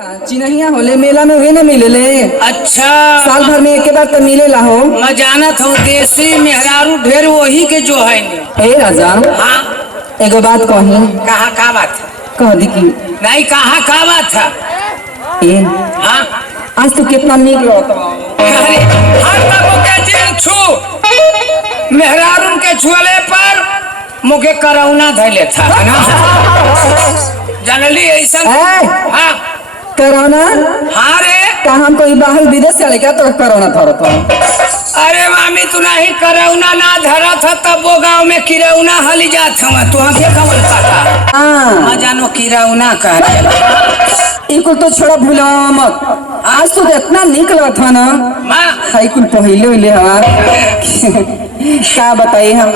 चिन्हिया होले मेला में हुए न मिलेले। अच्छा साल भर में एक बार तो मिलेला हो। मैं जानत हूँ देसी मेहरारू ढेर वही के जो है ने। ए राजा हाँ एगो बात कही। कहाँ का बात है? कह दी की नहीं कहाँ का बात है? ए हाँ आज तो कितना नीक लगता। अरे हर तब के जेल छू मेहरारू के छुअले पर मुके करौना धैले था ना जानली ऐसा। हाँ कोरोना हाँ रे का हम कोई बाहर विदेश से क्या तो कोरोना धरत हो। अरे मामी तू नहीं करौना ना धरा था तब वो गाँव में किरौना हली जात हम तू आगे कमल पाता। हाँ जानो किरौना कह इकुल तो छोड़ा भूला मत। आज तो इतना नीक लगत था ना। हाई कुल पहले उले हमार क्या बताइए हम।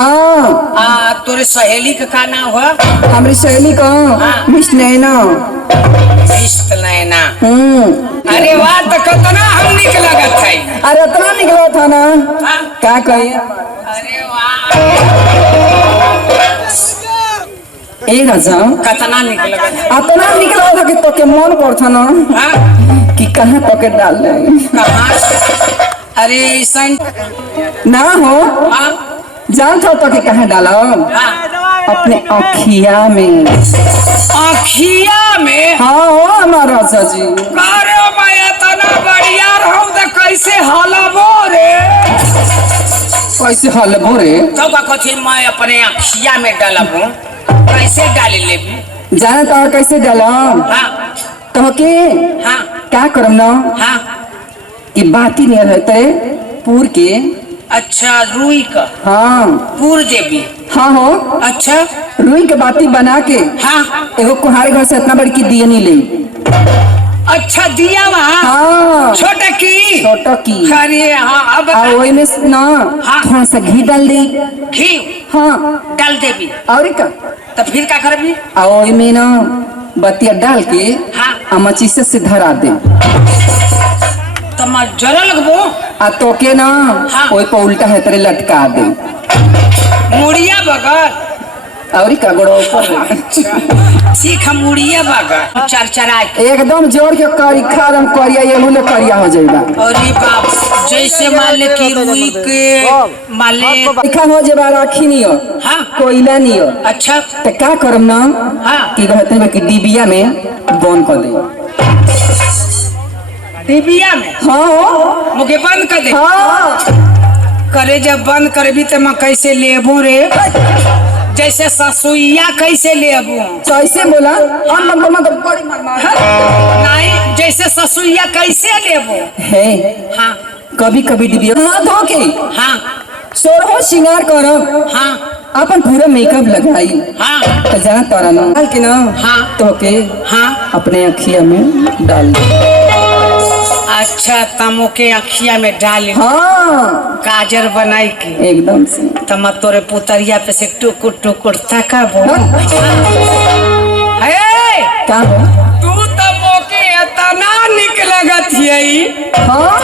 हाँ तोरे सहेली का नाम हुआ? हमारी सहेली का मिस नैना। इश्क नैना। अरे वाह तो कितना हम निक लगत है। अरे इतना निकला था ना क्या कहिए। अरे वाह ए राजा कितना निक लगत इतना निकला था कि तो के मन पड़ता ना कि कहाँ पॉकेट डाल रहे कहाँ। अरे ऐसा ना हो जान था तो के कहाँ डाला अपने अखिया में। अखिया में? हाँ हो हमारा राजा जी। अरे मैं इतना बढ़िया रहूं तो कैसे हलबो रे? कैसे हलबो रे? तो कथी मैं अपने अखिया में डालबो कैसे डाल लेबी? जाना तो कैसे डाला? हाँ तो के हाँ क्या करम ना हाँ कि बाती नहीं रहते पूर के। अच्छा रुई का? हाँ पूर देवी। हाँ हो अच्छा रुई के बाती बना के हाँ एगो कुहारे घर से इतना बड़ी की दिया नहीं ले। अच्छा दिया वहाँ हाँ छोटा की छोटा की। अरे हाँ अब वही में ना थोड़ा सा घी डाल दी। घी हाँ डाल देवी और का तो फिर क्या करबी? वही में ना बतिया डाल के हाँ मचीसे से धरा दे तो मैं जरा लगबो आ तो के ना वही पर उल्टा है तेरे लटका दे मुड़िया बगल और का गोड़ो ऊपर। सीख मुड़िया बगल चरचरा एकदम जोर के करी खादम करिया ये मुले करिया हो जाएगा। अरे बाप जैसे मान ले कि रुई के मान ले लिखा हो जेबा राखी नहीं हो। हाँ कोयला नहीं हो। अच्छा तो क्या करम ना हाँ कि कहते हैं कि डिबिया में बंद कर दे। डिबिया में? हाँ मुझे बंद कर दे। हाँ करे जब बंद करबी तो मैं कैसे लेबू रे? जैसे ससुइया कैसे लेबू? कैसे बोला हम मतलब बड़ी मार नहीं जैसे ससुइया कैसे लेबू? है हाँ कभी कभी डिबिया हाथ धो के हाँ सोरहो श्रृंगार करब। हाँ अपन पूरा मेकअप लगाई हाँ तो जाना तारा ना डाल के ना हाँ तो के हाँ अपने अखिया में डाल दे। अच्छा तमो के अखिया में डाल हाँ गाजर बनाई के एकदम से तम तोरे पुतरिया पे से टुकुर टुकुर तकबो। क्या हो तू तो मोके इतना निक लगत है। हाँ